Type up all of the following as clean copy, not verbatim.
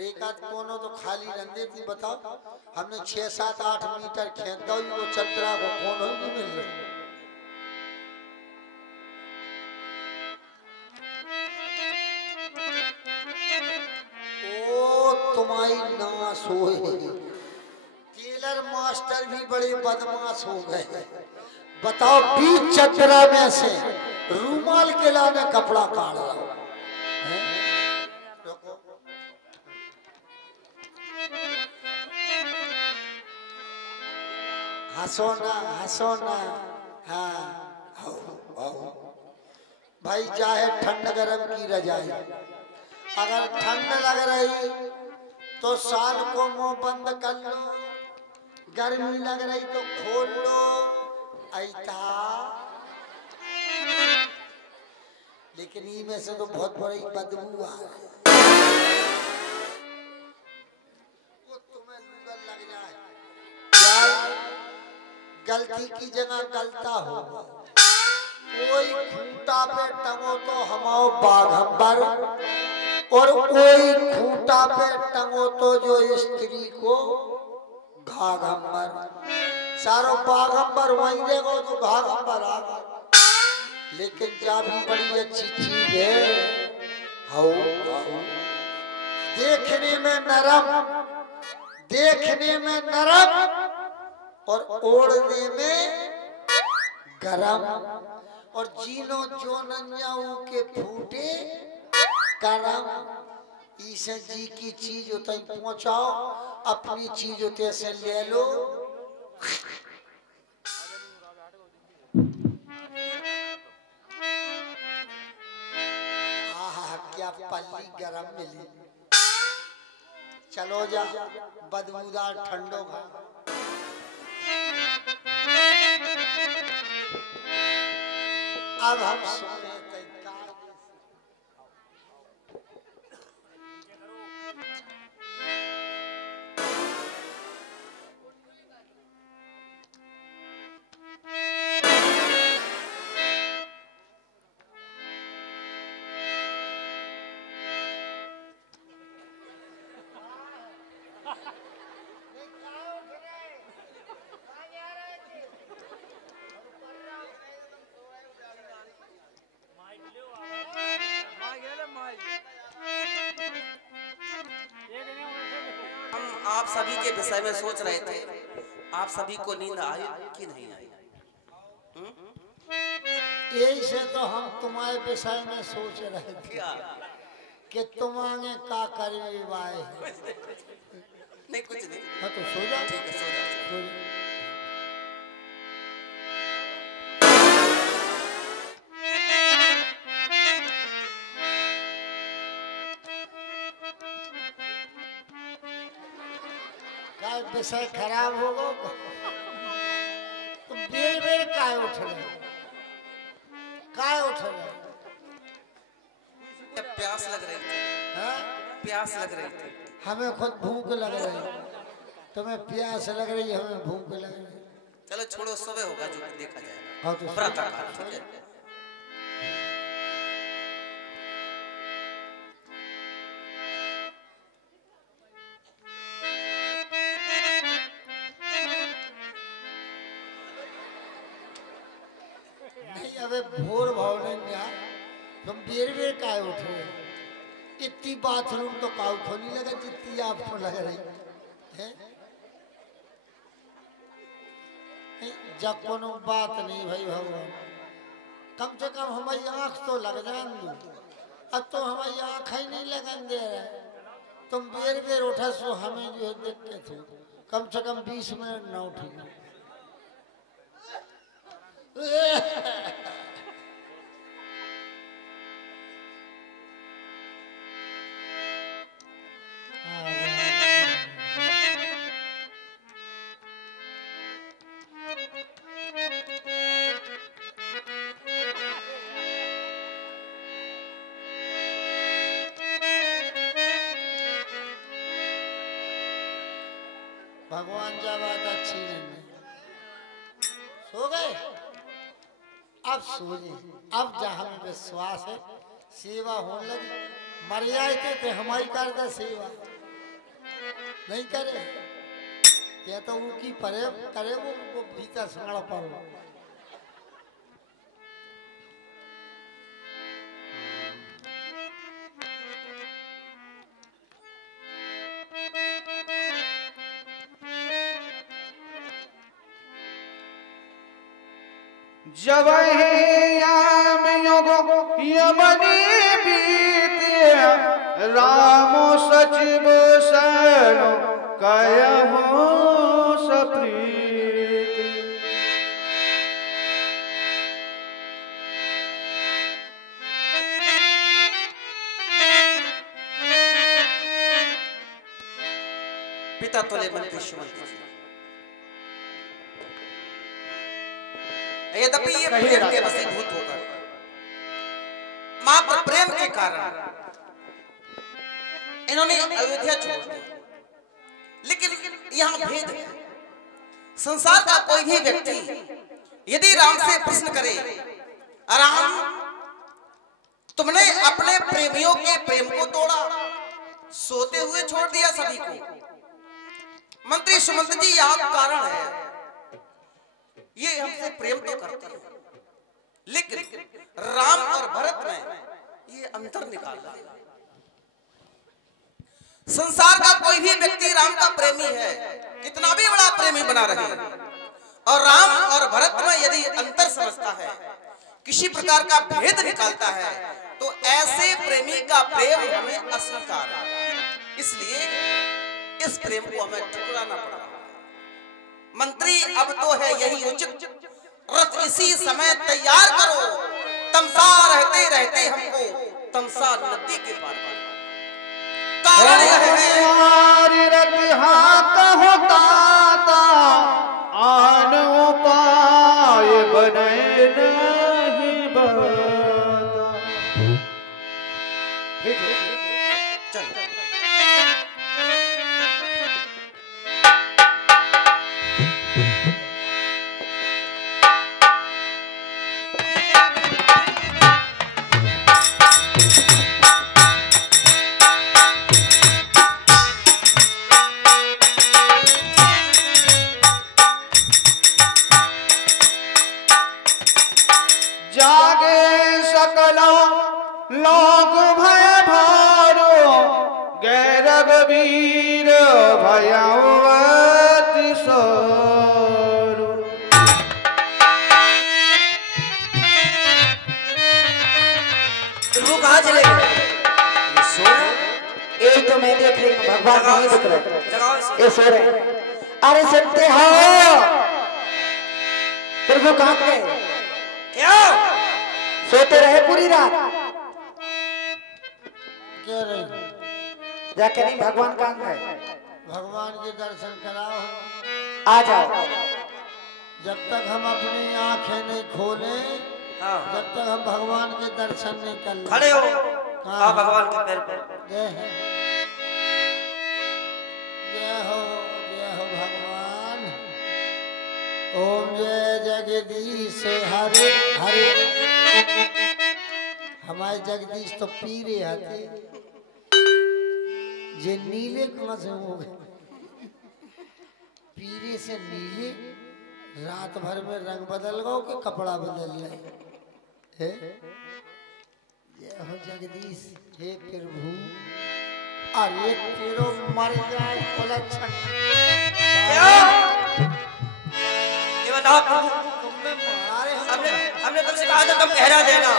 एक आध कोनो तो खाली रंदे थी। बताओ हमने 6, 7, 8 मीटर खेत वो चतरा को कोनो नहीं मिल रहा। ओ तुम्हारी नाश होए, टेलर मास्टर भी बड़े बदमाश हो गए। बताओ बीच चतरा में से रूमाल के लाने कपड़ा काट रहा। हंसो ना, हंसो ना। हाँ भाई, चाहे ठंड गरम की रजाई, अगर ठंड लग रही तो साल को मुंह बंद कर लो, गर्मी लग रही तो खोल लो। ऐसा लेकिन इनमें से तो बहुत बड़ी बदबू आ रही है। वो तुम्हें लूगल लग जाए, गलती की जगह गलता हो। कोई खूंटा पे टंगो तो हमाओ बाघंबर, और कोई खूंटा पे टंगो तो जो स्त्री को घाघंबर। सारो बाघंबर वहीं देखो तो घाघंबर आ गया। लेकिन जा भी बड़ी अच्छी चीज है। हाउ देखने में नरम, देखने में नरम और ओढ़ने में गरम, और जीनो जो नन्याऊ के फूटे करम। ईसा जी की चीज उतई पहुंचाओ, अपनी चीज उते से ले लो। आहा क्या पल्ली गरम मिली। चलो जा बदबूदार ठंडो का। अब हम सुने आप सभी के विषय में सोच रहे थे, आप सभी को नींद आई कि नहीं आई? यही से तो हम तुम्हारे विषय में सोच रहे थे कि तुम आगे का करेंगे भाई। नहीं कुछ नहीं। हाँ तो सो जा। ठीक है, सो जा। विषय खराब हो गो तो बेर बेर काय उठ रहे, काय उठ रहे? प्यास लग रही थी। हाँ? प्यास लग रही थी। हमें खुद भूख लग रही, तुम्हें प्यास लग रही, हमें भूख लग रही। चलो छोड़ो, सुबह होगा जो देखा जाएगा। हाँ तो प्रातःकाल, ठीक है। अबे भोर भाव नहीं यार, तुम बेर बेर काय उठ रहे? इतनी बाथरूम तो काउ को नहीं लगा जितनी आपको लग रही है। जब कोनो बात नहीं भाई भगवान, कम से कम हमारी आंख तो लग जान दो। अब तो हमारी आंख ही नहीं लगन दे रहा। तुम बेर बेर उठा सो हमें जो है दिक्कत हो। कम से कम 20 मिनट न उठी। भगवान जब बात अच्छी नहीं सो गए। अब सोने, अब जहाँ विश्वास है सेवा होने लगी। मर जाते थे हमारी कर दे सेवा। नहीं करे ये तो वो की परे करे वो भीतर संगड़ पर जब याम युग यमनी बीते राम सचिव सैन कयहु सप्रीत। पिता तोले मंत्री सुमंत जी, यद्यपि ये प्रेम के वशीभूत होकर मात्र प्रेम के कारण इन्होंने अयोध्या छोड़ दी, लेकिन यहाँ भेद है। संसार का कोई भी व्यक्ति यदि राम से प्रश्न करे, राम तुमने अपने प्रेमियों के प्रेम को तोड़ा, सोते हुए छोड़ दिया सभी को। मंत्री सुमंत जी यहाँ कारण है, ये हमसे प्रेम तो करते हैं, लेकिन राम और भरत में ये अंतर निकाल रहा है। संसार का कोई भी व्यक्ति राम का प्रेमी है, कितना भी बड़ा प्रेमी बना रहे, और राम और भरत में यदि अंतर समझता है, किसी प्रकार का भेद निकालता है, तो ऐसे प्रेमी का प्रेम हमें अस्वीकार है। इसलिए इस प्रेम को हमें ठुकराना पड़ रहा है। मंत्री अब तो है यही उचित, रथ इसी समय तैयार करो, तमसा रहते रहते हमको तमसा नदी के पार कर। कारण यह है रथ हाथ होता आन उपाय बने नहीं बता। चल जागे सकला लोक भय भारो, गै रघुवीर भयावति सोरु। प्रभु कहाँ चले गए? ये तो मैं देख रही हूँ, भगवान नहीं दिख रहे, जगाओ ये सो रहे। अरे सुनते हो प्रभु कहाँ गए? क्या? सोते रहे पूरी रात? कह रही जाके नहीं, भगवान कहाँ गए? भगवान के दर्शन कराओ। आ जाओ। जब तक हम अपनी आंखें नहीं खोले, हाँ। जब तक हम भगवान के दर्शन नहीं कर ले। खड़े हो, हाँ। आप भगवान के पैर पर। जय हो, जय हो भगवान। ओम जय जगदीश हरे हरे। हमारे जगदीश तो पीरे आते, जे नीले कहाँ से हो गए? पीरे से नीले, रात भर में रंग बदल गो कि कपड़ा बदल जाए। जय हो जगदीश हे प्रभु। अरे तेरो मर जाए कुलक्षण। क्या? ये बताओ प्रभु, तुमने मारे हमने तुमसे कहा था तुम पहरा देना,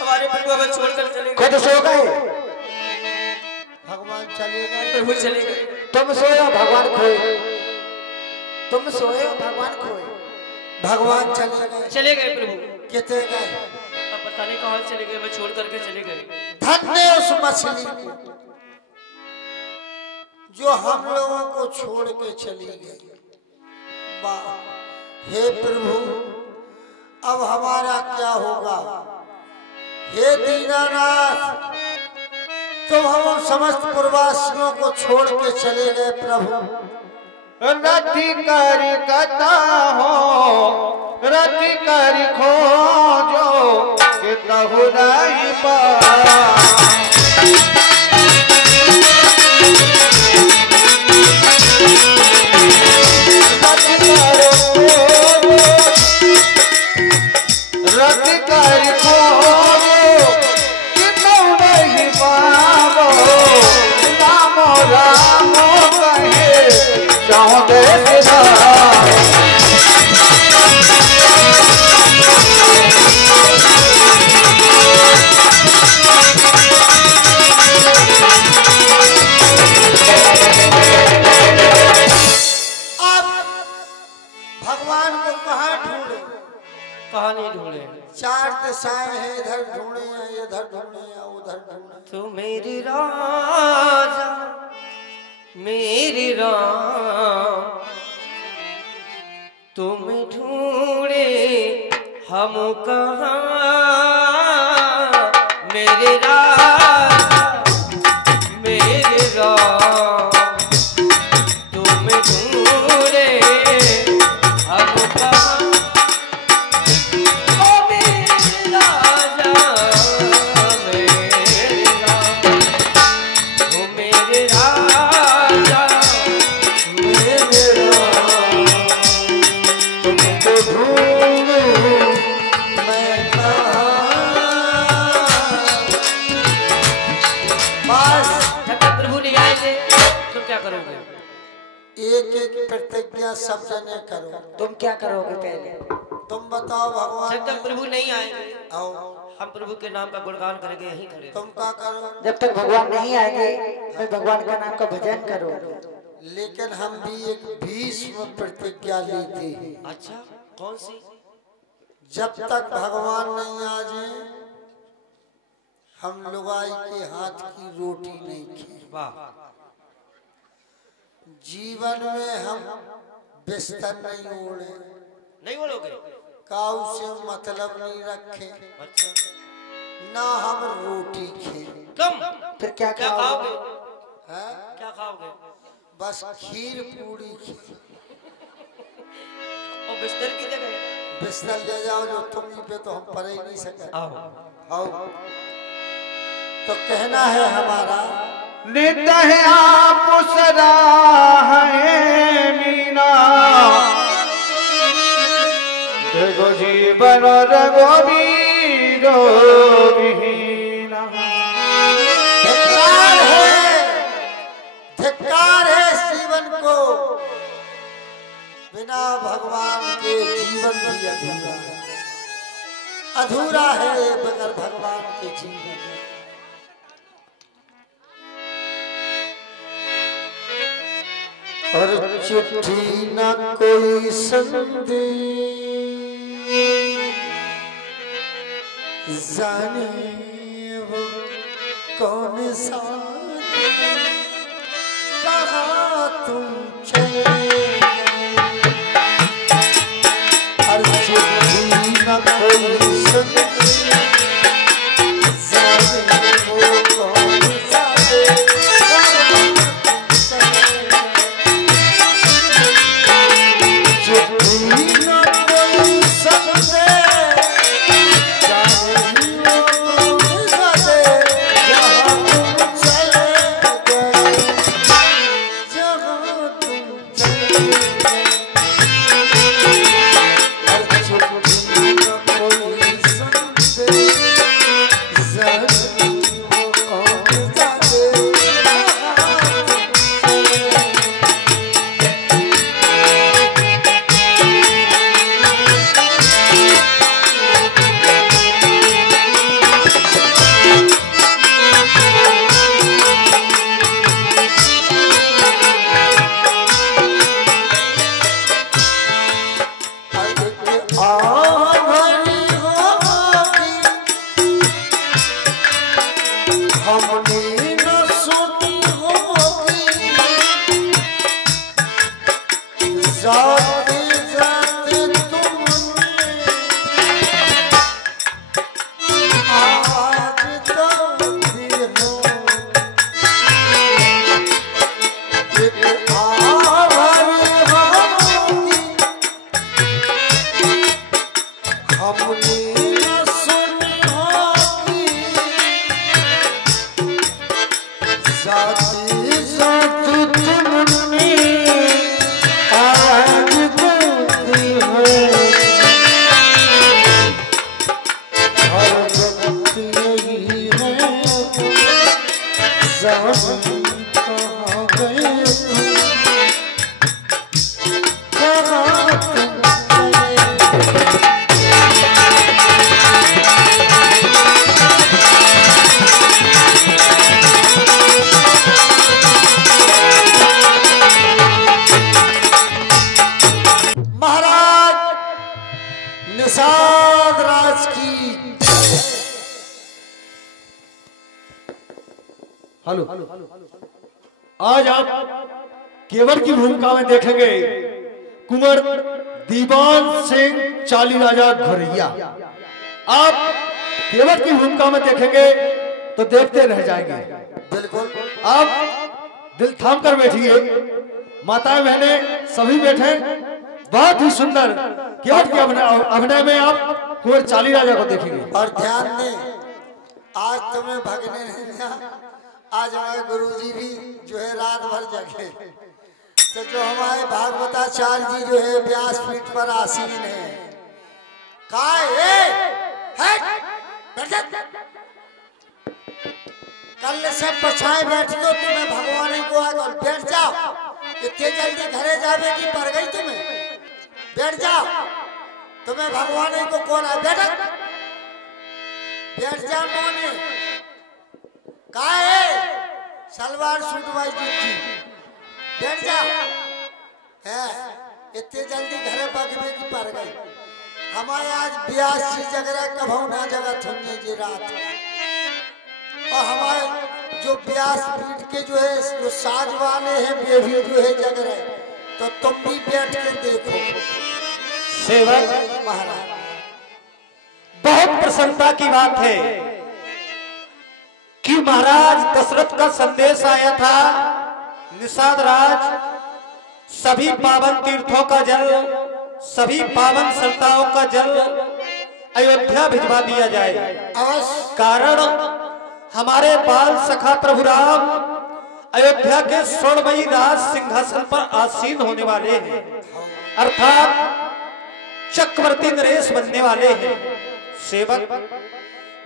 हमारे प्रभु हमें छोड़कर चले गए। खुद सो गए? भगवान चले गए। प्रभु चले गए। तुम सोए हो भगवान खोए, तुम सोए हो भगवान खोए। भगवान चले गए। चले गए प्रभु। कितने गए? अब पता नहीं कहाँ चले गए, मैं छोड़ करके चले गए। धन्य उस मछली को जो हम लोगों को छोड़ के चली गई। वाह हे प्रभु, अब हमारा क्या होगा? हे दीनानाथ, तुम हम समस्त प्रवासियों को छोड़ के चले गए प्रभु। रति कर कथा हो, रति कर खोजो कि तहु नहीं पा। मेरे राजा मेरे राम तुम ढूंढे हम कहाँ मेरे राजा मेरे राम तुम ढूंढे हम कहाँ ओ मेरे राजा मेरे राम ओ मेरे राजा मेरे राम तुमको ढूंढूं मैं कहाँ। बस जब तक प्रभु नहीं आएंगे तुम क्या करोगे? एक एक प्रतिज्ञा सब जने करो। तुम क्या करोगे पहले? तुम बताओ भगवान। जब तक प्रभु नहीं आएंगे आओ हम प्रभु के नाम का गुणगान करेंगे, यही करेंगे। तुम क्या करो। जब तक भगवान नहीं आएंगे मैं भगवान का नाम का भजन करूंगा। लेकिन हम भी एक भीष्म प्रतिज्ञा ली थी। अच्छा कौन सी? जब तक भगवान नहीं आ जाए हम लुगाई के हाथ की रोटी नहीं खाए। वाह। जीवन में हम बिस्तर नहीं ओढ़े, नहीं बोलोगे? काऊ से मतलब नहीं रखे, अच्छा ना हम रोटी खाए। कम फिर क्या क्या खाओगे? हैं? क्या खाओगे? बस खीर पूरी खाए। और बिस्तर की जगह बिस्तर ले जाओ जो तुम ही पे तो हम पर ही नहीं सके। आओ। आओ तो कहना है हमारा नित है आप सराहे मीना देखो जीवन रघुवीरो विहीना। धिक्कार है इस जीवन को, बिना भगवान के जीवन भी अधूरा है। अधूरा है बगैर भगवान के जीवन। और चिट्ठी न कोई संदेश जाने वो कौन सा कहा तुम चले। और चिट्ठी न कोई संदेश जाने वो कौन सा निषाद राज की हेलो, आज आप केवट की भूमिका में देखेंगे कुंवर दीवान सिंह चाली राजा घोरैया। आप केवट की भूमिका में देखेंगे तो देखते रह जाएंगे। बिल्कुल। आप दिल थाम कर बैठिए, माताएं बहनें सभी बैठे। बहुत ही सुंदर केवट के अभिनय में आप कुंवर चाली राजा को देखेंगे। और ध्यान दें, आज तुम्हें भगने नहीं दिया, आज हमारे गुरुजी भी जो है रात भर जगे। तो जो हमारे भागवताचार्य जी जो है व्यासपीठ पर आसीन है, कल से पछाए बैठ लो, तुम्हें भगवान को आगे बैठ जाओ। इतने जल्दी घरे जावे की पड़ गई तुम्हें, बैठ जाओ। तुम्हें भगवान को कौन है, बैठ जा मोने। का है सलवार सूट वाई जूती, बैठ जा। है इतने जल्दी घरे पकड़े की पड़ गई। हमारे आज ब्यास जी जगह कभू ना जगह थुनिए जी रात। और हमारे जो ब्यास पीठ के जो है जो साज वाले हैं वे भी जो है जग रहे, तो तुम भी बैठ के देखो। सेवक महाराज, बहुत प्रसन्नता की बात है कि महाराज दशरथ का संदेश आया था, निषाद राज सभी पावन तीर्थों का जल, सभी पावन संताओं का जल अयोध्या भिजवा दिया जाए। अवश्य। कारण हमारे बाल सखा प्रभु राम अयोध्या के स्वर्णमयी राज सिंहासन पर आसीन होने वाले हैं, अर्थात चक्रवर्ती नरेश बनने वाले हैं। सेवक,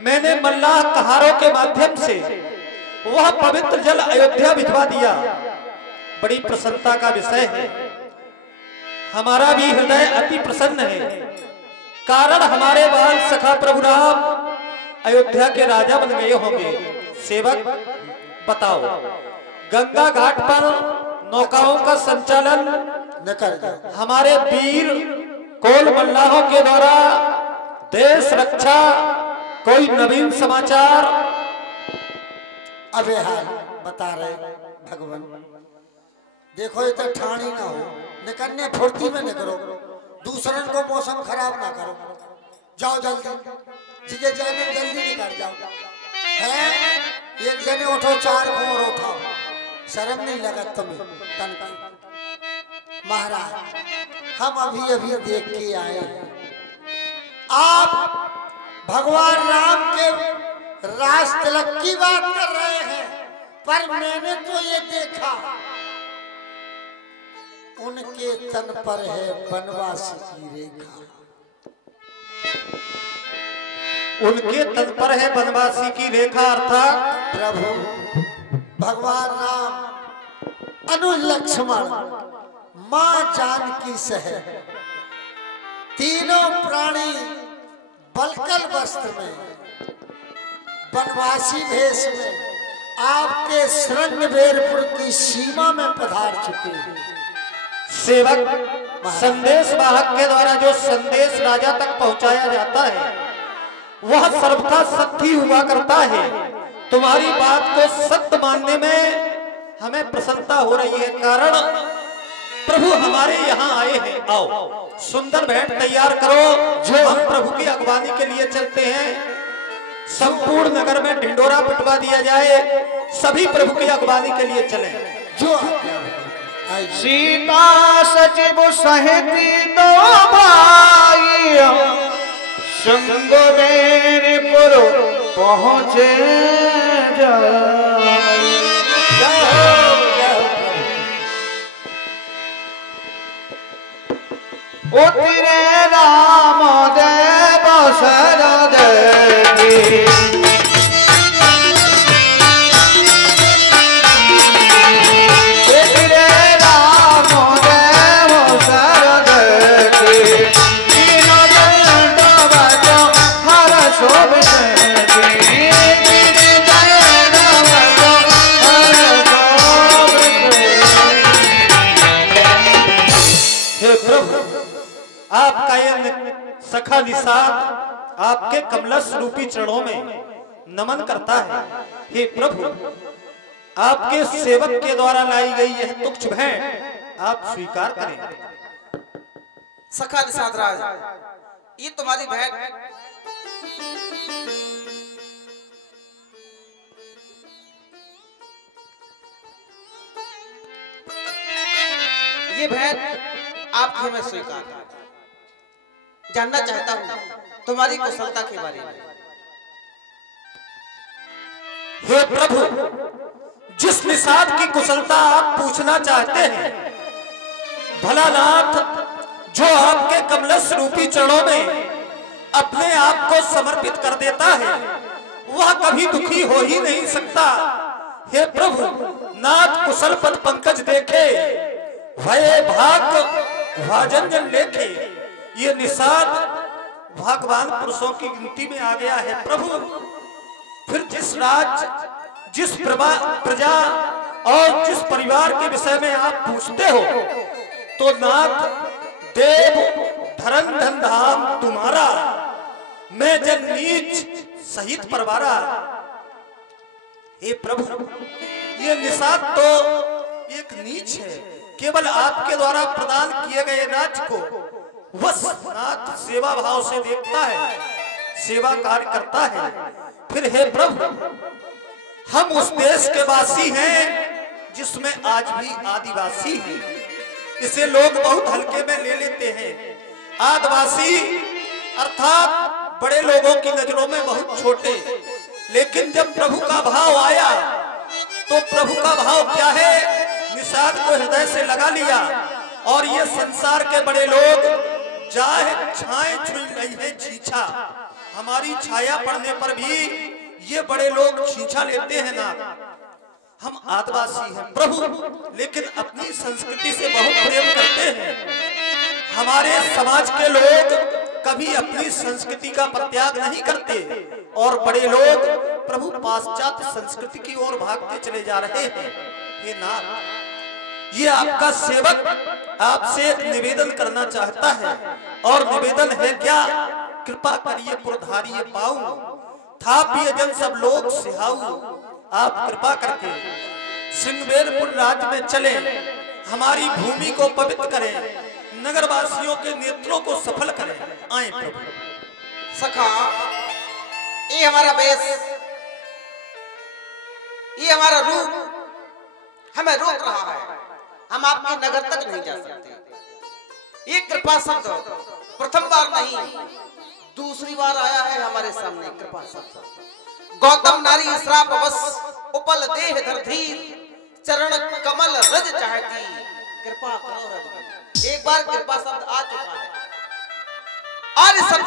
मैंने मल्लाह कहारों के माध्यम से वह पवित्र जल अयोध्या भिजवा दिया। बड़ी प्रसन्नता का विषय है, हमारा भी हृदय अति प्रसन्न है। कारण हमारे बाल सखा प्रभु राम अयोध्या के राजा बन गए होंगे। सेवक बताओ, गंगा घाट पर नौकाओं का संचालन हमारे वीर कोल मल्लाहों के द्वारा देश रक्षा, कोई नवीन समाचार? अबे हाल बता रहे भगवान, देखो ये तो ठानी ना हो, निकलने फुर्ती में निकलो, दूसरे को मौसम खराब ना करो। जाओ जल्दी, जिगे जाने जल्दी निकल जाओ। है एक जने उठो, चार को और उठाओ, शर्म नहीं लगा तुम्हें तन की। महाराज, हम अभी अभी देख के आए, आप भगवान राम के राज तिलक की बात कर रहे हैं, पर मैंने तो ये देखा उनके तन पर है बनवास की रेखा। उनके तन पर है बनवासी की रेखा, अर्थात प्रभु भगवान राम, अनुज लक्ष्मण, मां जानकी सह तीनों प्राणी बलकल वस्त्र में बनवासी भेष में आपके श्रृंगबेरपुर की सीमा में पधार चुके हैं। सेवक, संदेश वाहक के द्वारा जो संदेश राजा तक पहुंचाया जाता है वह सर्वथा सत्य हुआ करता है। तुम्हारी बात को सत्य मानने में हमें प्रसन्नता हो रही है, कारण प्रभु हमारे यहाँ आए हैं। आओ सुंदर भेंट तैयार करो, जो हम प्रभु की अगवानी के लिए चलते हैं। संपूर्ण नगर में ढिंडोरा पिटवा दिया जाए, सभी प्रभु की अगवानी के लिए चले। जो सीता सचिव सहित दो भाई शंगवेरपुर पहुँचे उतरे राम देव शरद की सखा निषाद आपके कमलस रूपी चरणों में नमन करता है। हे प्रभु, आपके सेवक के द्वारा लाई गई यह तुच्छ भेंट आप स्वीकार करें। सखा निषाद राज, ये तुम्हारी भेंट ये भेंट आपकी मैं स्वीकार जानना चाहता हूं तुम्हारी कुशलता के बारे में। हे प्रभु, जिस निषाद की कुशलता आप पूछना चाहते हैं, भलानाथ जो आपके कमलस रूपी चरणों में अपने आप को समर्पित कर देता है, वह कभी दुखी हो ही नहीं सकता। हे प्रभु, नाथ कुशल पद पंकज देखे, भय भाग भाजन लेखे। ये निषाद भगवान पुरुषों की गिनती में आ गया है। प्रभु, फिर जिस राज्य, जिस प्रजा और जिस परिवार के विषय में आप पूछते हो, तो नाथ देव धरन धन धाम तुम्हारा, मैं जन नीच सहित परवारा। हे प्रभु, ये निषाद तो एक नीच है, केवल आपके द्वारा प्रदान किए गए राज्य को बस नाथ सेवा भाव से देखता है, सेवा कार्य करता है। फिर हे प्रभु, हम उस देश के वासी हैं जिसमें आज भी आदिवासी हैं। इसे लोग बहुत हल्के में ले लेते हैं। आदिवासी अर्थात बड़े लोगों की नजरों में बहुत छोटे, लेकिन जब प्रभु का भाव आया तो प्रभु का भाव क्या है, निषाद को हृदय से लगा लिया। और ये संसार के बड़े लोग चाहे छाए छुई नहीं है छीछा, हमारी छाया पड़ने पर भी ये बड़े लोग छीछा लेते हैं ना। हम आदिवासी हैं प्रभु, लेकिन अपनी संस्कृति से बहुत प्रेम करते हैं। हमारे समाज के लोग कभी अपनी संस्कृति का परित्याग नहीं करते, और बड़े लोग प्रभु पाश्चात्य संस्कृति की ओर भागते चले जा रहे हैं। हे नाथ, ये आपका सेवक आपसे एक निवेदन करना चाहता है, और निवेदन है क्या, कृपा करिए पुरधारिये पाऊं, थापिए जन सब लोग सिहाऊ। आप कृपा करके सिंहवेलपुर राज्य में चले, हमारी भूमि को पवित्र करें, नगरवासियों के नेत्रों को सफल करें। आए प्रभु। सखा, ये हमारा वेश, ये हमारा रूप हमें रोक रहा है, हम आपके नगर तक नहीं जा सकते। ये कृपा शब्द प्रथम बार नहीं, दूसरी बार आया है हमारे सामने। कृपा शब्द गौतम नारी श्राप बस उपल देह धरधीर, चरण कमल रज चाहती, कृपा करो रघुवीर। एक बार कृपा शब्द आ चुका है, और इस शब्द